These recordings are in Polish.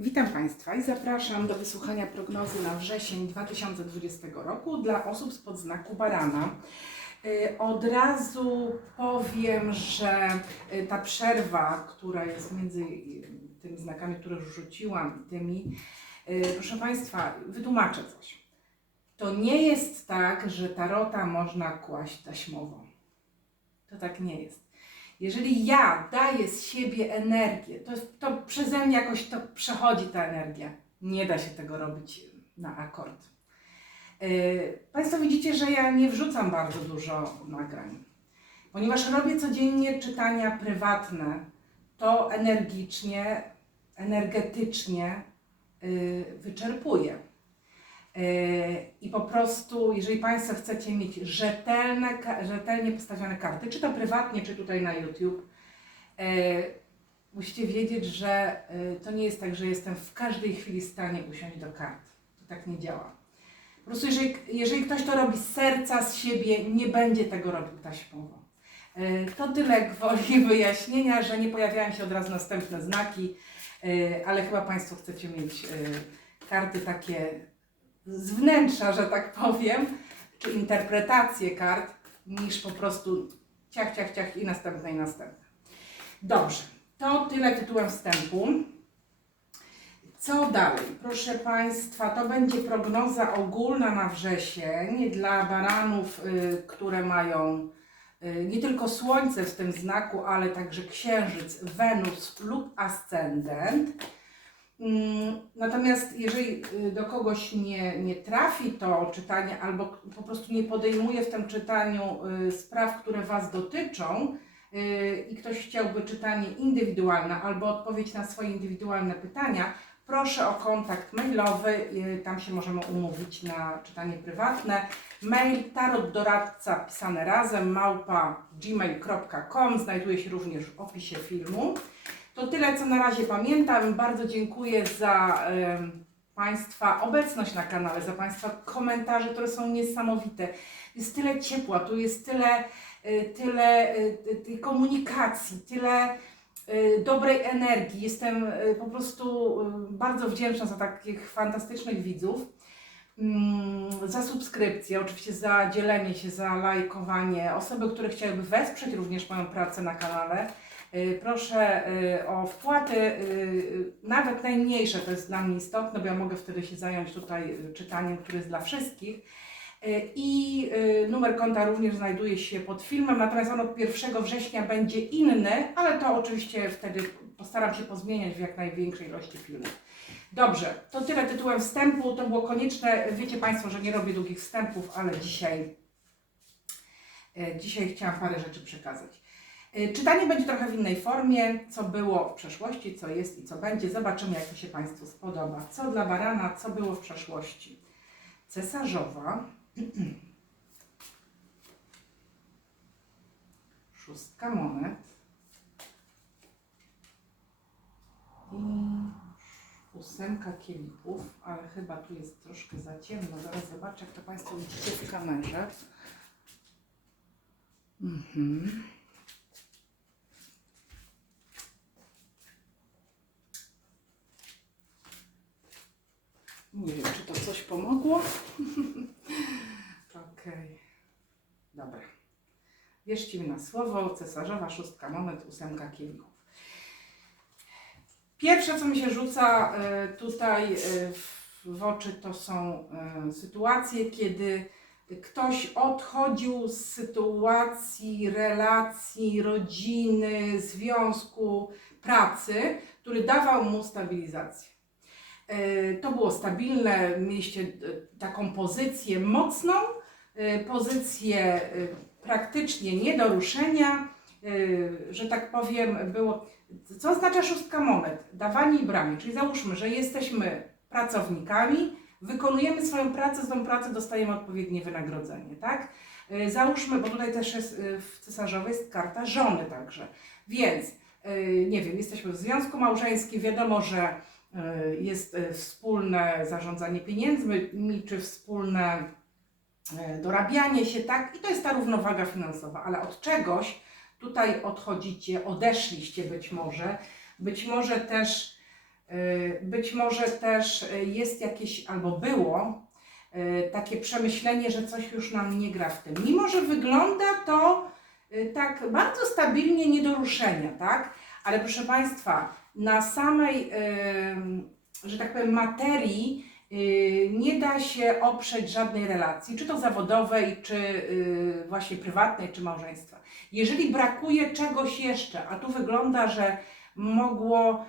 Witam Państwa i zapraszam do wysłuchania prognozy na wrzesień 2020 roku dla osób spod znaku barana. Y, Od razu powiem, że y, ta przerwa, która jest między y, tymi znakami, które już rzuciłam i tymi, proszę Państwa, wytłumaczę coś. To nie jest tak, że tarota można kłaść taśmowo. To tak nie jest. Jeżeli ja daję z siebie energię, to, to przeze mnie jakoś to przechodzi ta energia. Nie da się tego robić na akord. Yy, Państwo widzicie, że ja nie wrzucam bardzo dużo nagrań, ponieważ robię codziennie czytania prywatne. To energicznie, energetycznie yy, wyczerpuje. Yy, I po prostu, jeżeli Państwo chcecie mieć rzetelne, rzetelnie postawione karty, czy to prywatnie, czy tutaj na YouTube, yy, musicie wiedzieć, że yy, to nie jest tak, że jestem w każdej chwili w stanie usiąść do kart. To tak nie działa. Po prostu, jeżeli, jeżeli ktoś to robi z serca, z siebie, nie będzie tego robił taśmowo. To tyle gwoli wyjaśnienia, że nie pojawiają się od razu następne znaki, ale chyba Państwo chcecie mieć karty takie z wnętrza, że tak powiem, czy interpretację kart, niż po prostu ciach, ciach, ciach i następne i następne. Dobrze, to tyle tytułem wstępu. Co dalej? Proszę Państwa, to będzie prognoza ogólna na wrzesień dla baranów, y, które mają y, nie tylko Słońce w tym znaku, ale także Księżyc, Wenus lub Ascendent. Mm, Natomiast jeżeli y, do kogoś nie, nie trafi to czytanie, albo po prostu nie podejmuje w tym czytaniu y, spraw, które Was dotyczą, y, i ktoś chciałby czytanie indywidualne albo odpowiedź na swoje indywidualne pytania, proszę o kontakt mailowy, tam się możemy umówić na czytanie prywatne. Mail tarotdoradca pisane razem małpa gmail.com znajduje się również w opisie filmu. To tyle, co na razie pamiętam. Bardzo dziękuję za Państwa obecność na kanale, za Państwa komentarze, które są niesamowite. Jest tyle ciepła, tu jest tyle, y, tyle y, y, komunikacji, tyle dobrej energii. Jestem po prostu bardzo wdzięczna za takich fantastycznych widzów. Mm, Za subskrypcję, oczywiście za dzielenie się, za lajkowanie. Osoby, które chciałyby wesprzeć również moją pracę na kanale, proszę y, o wpłaty, y, nawet najmniejsze, to jest dla mnie istotne, bo ja mogę wtedy się zająć tutaj y, czytaniem, które jest dla wszystkich. Y, I y, numer konta również znajduje się pod filmem, natomiast on od 1 września będzie inny, ale to oczywiście wtedy postaram się pozmieniać w jak największej ilości filmów. Dobrze, to tyle tytułem wstępu. To było konieczne. Wiecie Państwo, że nie robię długich wstępów, ale dzisiaj, dzisiaj chciałam parę rzeczy przekazać. E, Czytanie będzie trochę w innej formie, co było w przeszłości, co jest i co będzie. Zobaczymy, jak mi się Państwu spodoba. Co dla barana, co było w przeszłości. Cesarzowa. Szóstka monet. I ósemka kielichów, ale chyba tu jest troszkę za ciemno. Zaraz zobaczę, jak to Państwo widzicie w kamerze. Mhm. Nie wiem, czy to coś pomogło. Okej. Dobra. Wierzcie mi na słowo. Cesarzowa szóstka moment, ósemka kielichów. Pierwsze, co mi się rzuca e, tutaj e, w- oczy, to są e, sytuacje, kiedy ktoś odchodził z sytuacji, relacji, rodziny, związku, pracy, który dawał mu stabilizację. E, To było stabilne, mieliście e, taką pozycję mocną, e, pozycję praktycznie nie do ruszenia, że tak powiem, było. Co oznacza szóstka monet? Dawanie i branie. Czyli załóżmy, że jesteśmy pracownikami, wykonujemy swoją pracę, za tą pracę dostajemy odpowiednie wynagrodzenie, tak? Załóżmy, bo tutaj też jest w cesarzowej jest karta żony także. Więc, nie wiem, jesteśmy w związku małżeńskim, wiadomo, że jest e, wspólne zarządzanie pieniędzmi, czy wspólne e, dorabianie się, tak? I to jest ta równowaga finansowa, ale od czegoś tutaj odchodzicie, odeszliście być może, być może też Być może też jest jakieś, albo było takie przemyślenie, że coś już nam nie gra w tym. Mimo, że wygląda to tak bardzo stabilnie, nie do ruszenia, tak? Ale proszę Państwa, na samej, że tak powiem, materii y, nie da się oprzeć żadnej relacji, czy to zawodowej, czy y, właśnie prywatnej, czy małżeństwa. Jeżeli brakuje czegoś jeszcze, a tu wygląda, że mogło,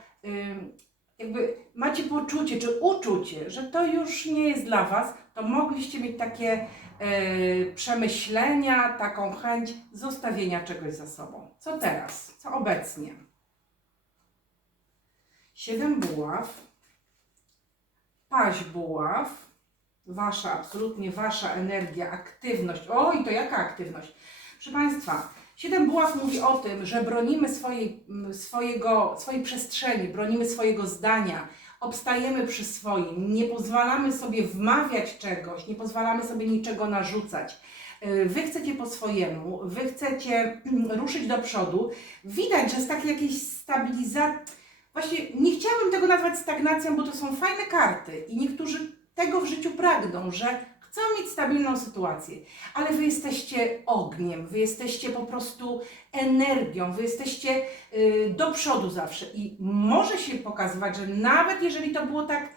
jakby macie poczucie, czy uczucie, że to już nie jest dla Was, to mogliście mieć takie y, przemyślenia, taką chęć zostawienia czegoś za sobą. Co teraz? Co obecnie? Siedem buław, paź buław, wasza, absolutnie wasza energia, aktywność. Oj, to jaka aktywność? Proszę Państwa, siedem buław mówi o tym, że bronimy swojej, swojego, swojej przestrzeni, bronimy swojego zdania, obstajemy przy swoim, nie pozwalamy sobie wmawiać czegoś, nie pozwalamy sobie niczego narzucać. Y, Wy chcecie po swojemu, wy chcecie mm, ruszyć do przodu. Widać, że jest takie jakieś stabilizacja. Właśnie nie chciałabym tego nazwać stagnacją, bo to są fajne karty i niektórzy tego w życiu pragną, że chcą mieć stabilną sytuację, ale wy jesteście ogniem, wy jesteście po prostu energią, wy jesteście y, do przodu zawsze. I może się pokazywać, że nawet jeżeli to było tak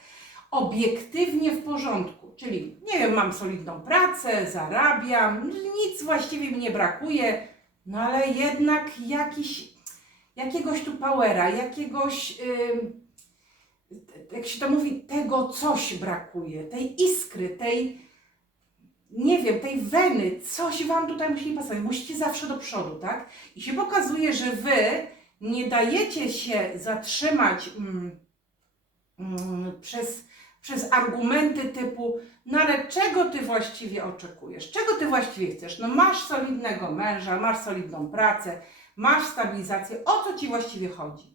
obiektywnie w porządku, czyli nie wiem, mam solidną pracę, zarabiam, nic właściwie mi nie brakuje, no ale jednak jakiś jakiegoś tu powera, jakiegoś, jak się to mówi, tego coś brakuje, tej iskry, tej, nie wiem, tej weny, coś Wam tutaj musi pasować. Musicie zawsze do przodu, tak? I się pokazuje, że Wy nie dajecie się zatrzymać mm, mm, przez, przez argumenty typu, no ale czego Ty właściwie oczekujesz? Czego Ty właściwie chcesz? No masz solidnego męża, masz solidną pracę, masz stabilizację. O co Ci właściwie chodzi?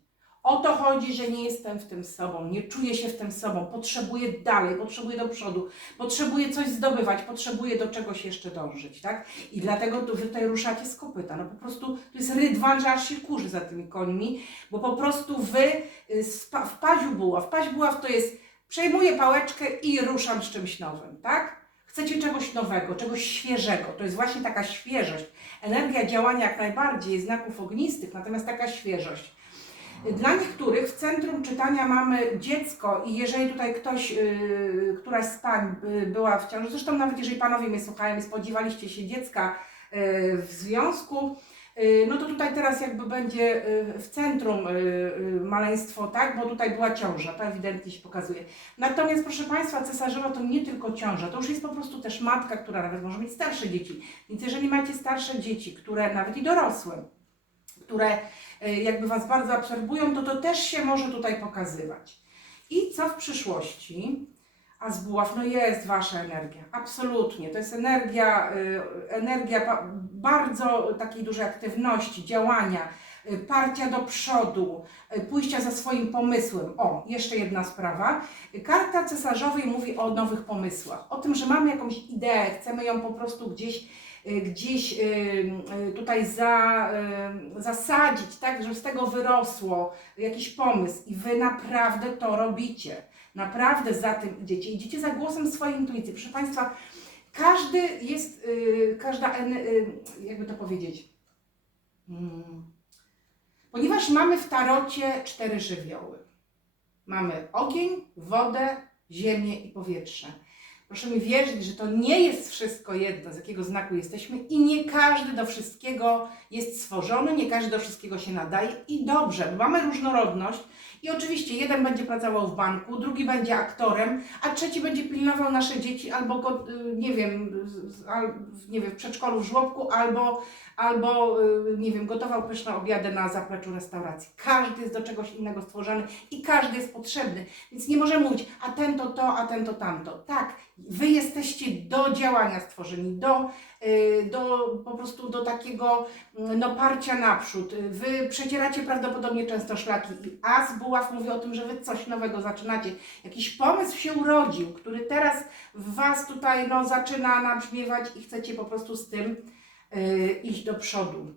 O to chodzi, że nie jestem w tym sobą, nie czuję się w tym sobą, potrzebuję dalej, potrzebuję do przodu, potrzebuję coś zdobywać, potrzebuję do czegoś jeszcze dążyć, tak? I dlatego tu, wy tutaj ruszacie z kopyta. No po prostu to jest rydwan, że aż się kurzy za tymi końmi, bo po prostu wy y, w paziu buław. Paź buław to jest przejmuję pałeczkę i ruszam z czymś nowym, tak? Chcecie czegoś nowego, czegoś świeżego. To jest właśnie taka świeżość. Energia działania jak najbardziej znaków ognistych, natomiast taka świeżość. Dla niektórych w centrum czytania mamy dziecko i jeżeli tutaj ktoś, yy, któraś z pań y, była w ciąży, zresztą nawet jeżeli panowie mnie słuchają i spodziewaliście się dziecka yy, w związku, no to tutaj teraz jakby będzie yy, w centrum yy, maleństwo, tak, bo tutaj była ciąża, to ewidentnie się pokazuje. Natomiast proszę Państwa, cesarzowa to nie tylko ciąża, to już jest po prostu też matka, która nawet może mieć starsze dzieci. Więc jeżeli macie starsze dzieci, które nawet i dorosłe, które y, jakby Was bardzo absorbują, to to też się może tutaj pokazywać. I co w przyszłości? A z buław, no jest Wasza energia, absolutnie. To jest energia, y, energia bardzo takiej dużej aktywności, działania, y, parcia do przodu, y, pójścia za swoim pomysłem. O, jeszcze jedna sprawa. Karta cesarzowej mówi o nowych pomysłach, o tym, że mamy jakąś ideę, chcemy ją po prostu gdzieś gdzieś tutaj za, zasadzić, tak, żeby z tego wyrosło jakiś pomysł i Wy naprawdę to robicie. Naprawdę za tym idziecie. Idziecie za głosem swojej intuicji. Proszę Państwa, każdy jest, y, każda, ene- y, jakby to powiedzieć, mm, ponieważ mamy w tarocie cztery żywioły. Mamy ogień, wodę, ziemię i powietrze. Proszę mi wierzyć, że to nie jest wszystko jedno, z jakiego znaku jesteśmy i nie każdy do wszystkiego jest stworzony, nie każdy do wszystkiego się nadaje i dobrze, mamy różnorodność i oczywiście jeden będzie pracował w banku, drugi będzie aktorem, a trzeci będzie pilnował nasze dzieci albo go, y, nie wiem, nie wiem, w przedszkolu, w żłobku, albo, albo y, nie wiem, gotował pyszne obiady na zapleczu restauracji. Każdy jest do czegoś innego stworzony i każdy jest potrzebny, więc nie możemy mówić, a ten to to, a ten to tamto. Tak, wy jesteście do działania stworzeni, do, y, do po prostu do takiego mm, no, parcia naprzód. Wy przecieracie prawdopodobnie często szlaki i As Buław mówi o tym, że wy coś nowego zaczynacie. Jakiś pomysł się urodził, który teraz w was tutaj no, zaczyna nabrzmiewać i chcecie po prostu z tym y, iść do przodu.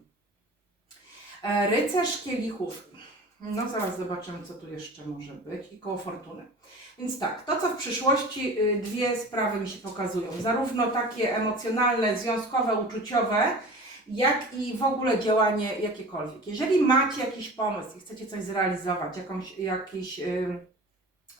E, Rycerz kielichów. No zaraz zobaczymy, co tu jeszcze może być. I koło fortuny. Więc tak, to co w przyszłości, y, dwie sprawy mi się pokazują. Zarówno takie emocjonalne, związkowe, uczuciowe, jak i w ogóle działanie jakiekolwiek. Jeżeli macie jakiś pomysł i chcecie coś zrealizować, jakąś, jakiś y,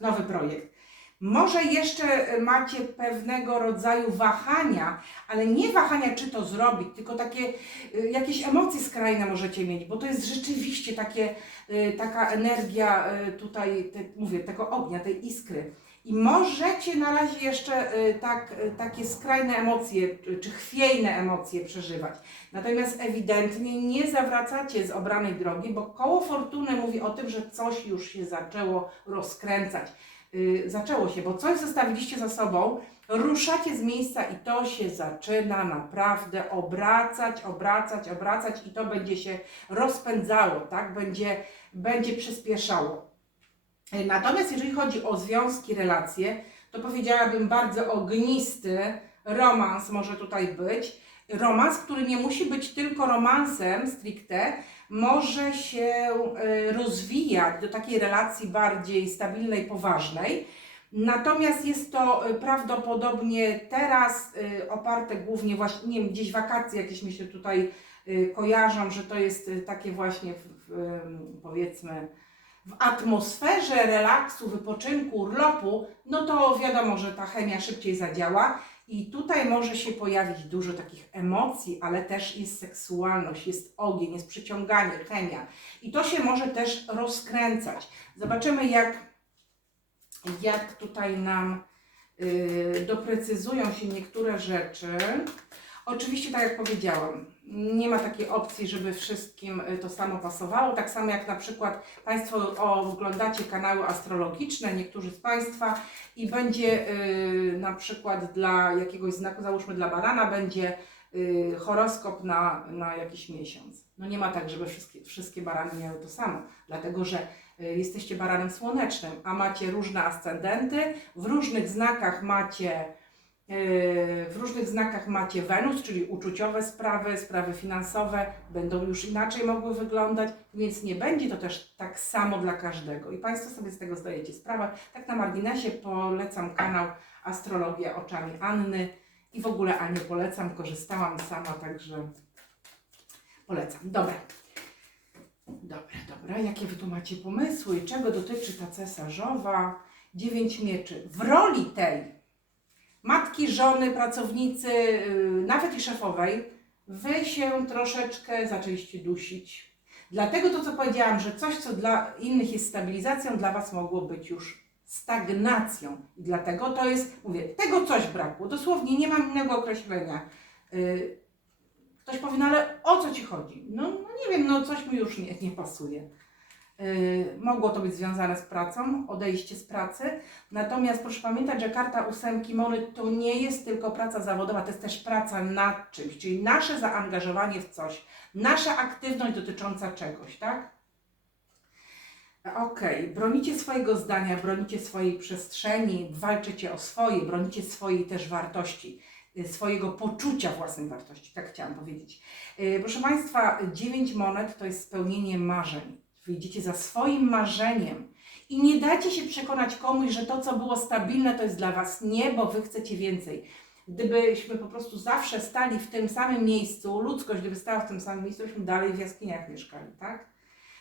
nowy projekt, może jeszcze macie pewnego rodzaju wahania, ale nie wahania, czy to zrobić, tylko takie y, jakieś emocje skrajne możecie mieć, bo to jest rzeczywiście takie, y, taka energia y, tutaj, te, mówię, tego ognia, tej iskry. I możecie na razie jeszcze y, tak, y, takie skrajne emocje, czy- czy chwiejne emocje przeżywać. Natomiast ewidentnie nie zawracacie z obranej drogi, bo koło fortuny mówi o tym, że coś już się zaczęło rozkręcać. Y, zaczęło się, bo coś zostawiliście za sobą, ruszacie z miejsca i to się zaczyna naprawdę obracać, obracać, obracać i to będzie się rozpędzało, tak? Będzie, będzie przyspieszało. Y, Natomiast jeżeli chodzi o związki, relacje, to powiedziałabym bardzo ognisty romans może tutaj być. Romans, który nie musi być tylko romansem stricte, może się y, rozwijać do takiej relacji bardziej stabilnej, poważnej. Natomiast jest to y, prawdopodobnie teraz oparte głównie właśnie, nie wiem, gdzieś wakacje jakieś mi się tutaj kojarzą, że to jest takie właśnie powiedzmy w atmosferze relaksu, wypoczynku, urlopu, no to wiadomo, że ta chemia szybciej zadziała i tutaj może się pojawić dużo takich emocji, ale też jest seksualność, jest ogień, jest przyciąganie, chemia i to się może też rozkręcać. Zobaczymy jak, jak tutaj nam yy, doprecyzują się niektóre rzeczy. Oczywiście, tak jak powiedziałam, nie ma takiej opcji, żeby wszystkim y, to samo pasowało. Tak samo jak na przykład Państwo oglądacie kanały astrologiczne, niektórzy z Państwa, i będzie y, na przykład dla jakiegoś znaku, załóżmy dla banana, będzie y, horoskop na, na jakiś miesiąc. No nie ma tak, żeby wszystkie, wszystkie barany miały to samo, dlatego że jesteście baranem słonecznym, a macie różne ascendenty, w różnych znakach macie W różnych znakach macie Wenus, czyli uczuciowe sprawy, sprawy finansowe będą już inaczej mogły wyglądać, więc nie będzie to też tak samo dla każdego. I Państwo sobie z tego zdajecie sprawę. Tak na marginesie polecam kanał Astrologia oczami Anny i w ogóle Anię polecam, korzystałam sama, także polecam. Dobra. Dobra, dobra. Jakie Wy tu macie pomysły? Czego dotyczy ta cesarzowa? Dziewięć mieczy. W roli tej matki, żony, pracownicy, yy, nawet i szefowej, wy się troszeczkę zaczęliście dusić. Dlatego to, co powiedziałam, że coś, co dla innych jest stabilizacją, dla was mogło być już stagnacją. I dlatego to jest, mówię, tego coś brakło. Dosłownie nie mam innego określenia. Yy, ktoś powie, no ale o co ci chodzi? No, no nie wiem, no coś mi już nie, nie pasuje. Yy, mogło to być związane z pracą, odejście z pracy. Natomiast proszę pamiętać, że karta ósemki Mony to nie jest tylko praca zawodowa, to jest też praca nad czymś, czyli nasze zaangażowanie w coś, nasza aktywność dotycząca czegoś, tak? Okej, bronicie swojego zdania, bronicie swojej przestrzeni, walczycie o swoje, bronicie swojej też wartości, y, swojego poczucia własnej wartości, tak chciałam powiedzieć. Y, Proszę Państwa, dziewięć monet to jest spełnienie marzeń. Wyjdziecie za swoim marzeniem i nie dajcie się przekonać komuś, że to, co było stabilne, to jest dla Was nie, bo Wy chcecie więcej. Gdybyśmy po prostu zawsze stali w tym samym miejscu, ludzkość gdyby stała w tym samym miejscu, byśmy dalej w jaskiniach mieszkali, tak?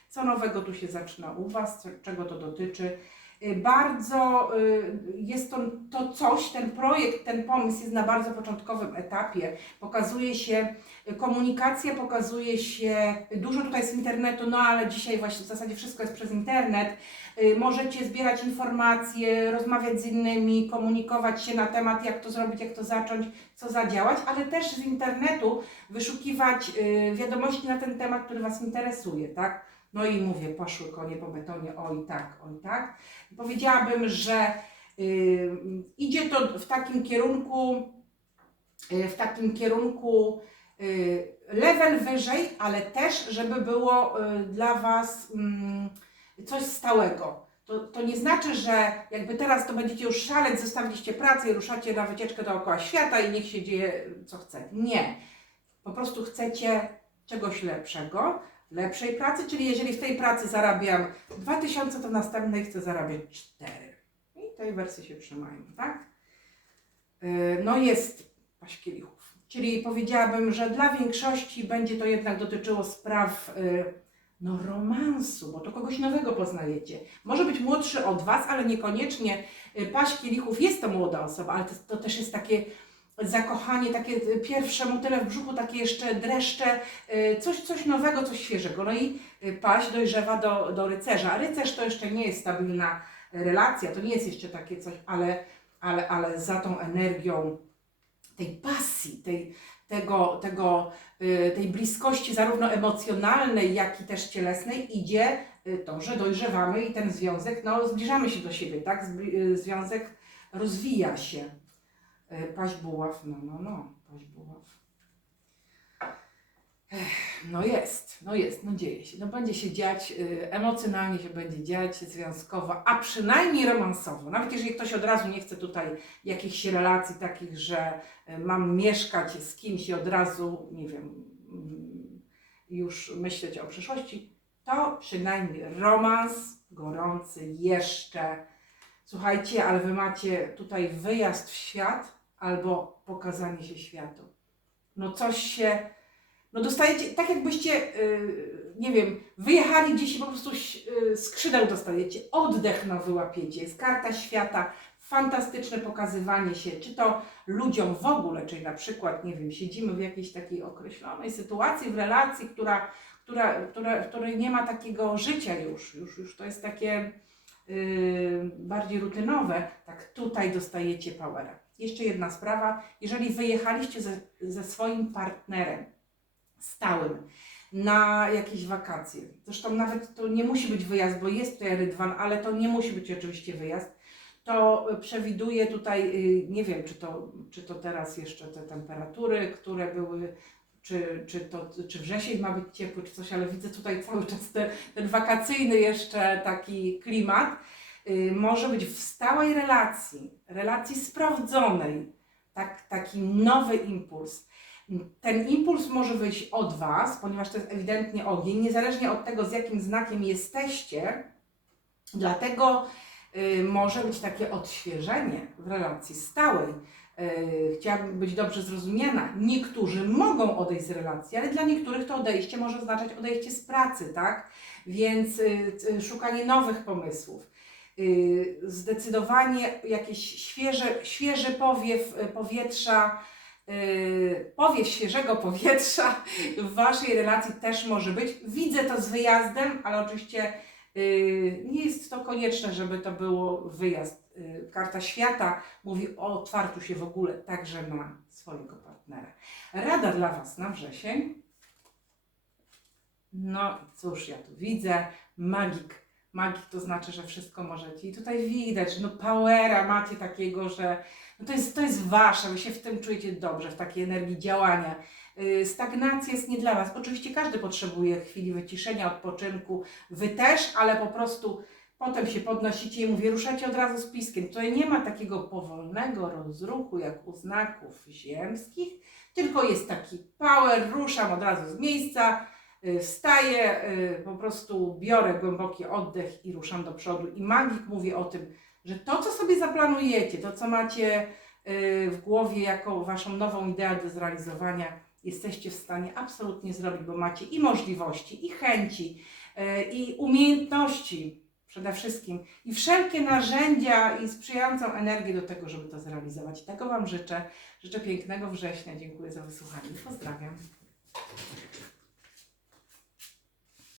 Co nowego tu się zaczyna u Was, czego to dotyczy? Y, Bardzo y, jest to, to coś, ten projekt, ten pomysł jest na bardzo początkowym etapie. Pokazuje się komunikacja, pokazuje się, dużo tutaj z internetu, no ale dzisiaj właśnie w zasadzie wszystko jest przez internet. Y, Możecie zbierać informacje, rozmawiać z innymi, komunikować się na temat, jak to zrobić, jak to zacząć, co zadziałać, ale też z internetu wyszukiwać y, wiadomości na ten temat, który Was interesuje, tak? No i mówię, poszły konie po betonie, oj tak, oj tak. Powiedziałabym, że y, idzie to w takim kierunku, w takim kierunku level wyżej, ale też, żeby było y, dla Was mm, coś stałego. To, to nie znaczy, że jakby teraz to będziecie już szaleć, zostawiliście pracę i ruszacie na wycieczkę dookoła świata i niech się dzieje co chce. Nie. Po prostu chcecie czegoś lepszego, lepszej pracy, czyli jeżeli w tej pracy zarabiam 2000, to w następnej chcę zarabiać 4. I tej wersji się trzymają, tak? Yy, No jest paść kielichów. Czyli powiedziałabym, że dla większości będzie to jednak dotyczyło spraw yy, no, romansu, bo to kogoś nowego poznajecie. Może być młodszy od Was, ale niekoniecznie yy, paść kielichów jest to młoda osoba, ale to, to też jest takie zakochanie, takie y, pierwsze motyle w brzuchu, takie jeszcze dreszcze, y, coś, coś nowego, coś świeżego. No i y, paść dojrzewa do, do rycerza. Rycerz to jeszcze nie jest stabilna relacja, to nie jest jeszcze takie coś, ale, ale, ale za tą energią tej pasji, tej, tego, tego, y, tej bliskości zarówno emocjonalnej, jak i też cielesnej idzie y, to, że dojrzewamy i ten związek, no zbliżamy się do siebie, tak? Y, Związek rozwija się. Paść buław, no, no, no, paść buław. No jest, no jest, no dzieje się. No będzie się dziać, y, emocjonalnie się będzie dziać, związkowo, a przynajmniej romansowo. Nawet jeżeli ktoś od razu nie chce tutaj jakichś relacji takich, że y, mam mieszkać z kimś i od razu, nie wiem, mm, już myśleć o przyszłości, to przynajmniej romans gorący jeszcze. Słuchajcie, ale wy macie tutaj wyjazd w świat albo pokazanie się światu. No coś się, no dostajecie, tak jakbyście, yy, nie wiem, wyjechali gdzieś i po prostu yy, skrzydeł dostajecie, oddech nowy łapiecie, jest karta świata, fantastyczne pokazywanie się, czy to ludziom w ogóle, czyli na przykład, nie wiem, siedzimy w jakiejś takiej określonej sytuacji, w relacji, która, która, która, której nie ma takiego życia już, już, już to jest takie yy, bardziej rutynowe, tak tutaj dostajecie powera. Jeszcze jedna sprawa, jeżeli wyjechaliście ze, ze swoim partnerem stałym na jakieś wakacje, zresztą nawet to nie musi być wyjazd, bo jest tutaj rydwan, ale to nie musi być oczywiście wyjazd, to przewiduje tutaj, yy, nie wiem, czy to, czy to teraz jeszcze te temperatury, które były, czy, czy, to, czy wrzesień ma być ciepły, czy coś, ale widzę tutaj cały czas te, ten wakacyjny jeszcze taki klimat. Yy, może być w stałej relacji, relacji sprawdzonej, tak, taki nowy impuls. Ten impuls może wyjść od Was, ponieważ to jest ewidentnie ogień, niezależnie od tego, z jakim znakiem jesteście, dlatego y, może być takie odświeżenie w relacji stałej. Y, chciałabym być dobrze zrozumiana. Niektórzy mogą odejść z relacji, ale dla niektórych to odejście może oznaczać odejście z pracy, tak? Więc y, szukanie nowych pomysłów. Zdecydowanie jakiś świeży, świeży powiew powietrza, powiew świeżego powietrza w Waszej relacji też może być. Widzę to z wyjazdem, ale oczywiście y, nie jest to konieczne, żeby to było wyjazd. Y, Karta świata mówi o otwarciu się w ogóle także na swojego partnera. Rada dla Was na wrzesień. No cóż, ja tu widzę, magik. Magik to znaczy, że wszystko możecie. I tutaj widać, no powera macie takiego, że to, jest, to jest wasze, wy się w tym czujecie dobrze, w takiej energii działania. Yy, Stagnacja jest nie dla was. Oczywiście każdy potrzebuje chwili wyciszenia, odpoczynku. Wy też, ale po prostu potem się podnosicie i mówię, ruszacie od razu z piskiem. Tutaj nie ma takiego powolnego rozruchu jak u znaków ziemskich, tylko jest taki power, ruszam od razu z miejsca, y, wstaję, y, po prostu biorę głęboki oddech i ruszam do przodu. I magik mówi o tym, że to, co sobie zaplanujecie, to, co macie y, w głowie jako waszą nową ideę do zrealizowania, jesteście w stanie absolutnie zrobić, bo macie i możliwości, i chęci, y, i umiejętności przede wszystkim, i wszelkie narzędzia i sprzyjającą energię do tego, żeby to zrealizować. Tego Wam życzę. Życzę pięknego września. Dziękuję za wysłuchanie. Pozdrawiam.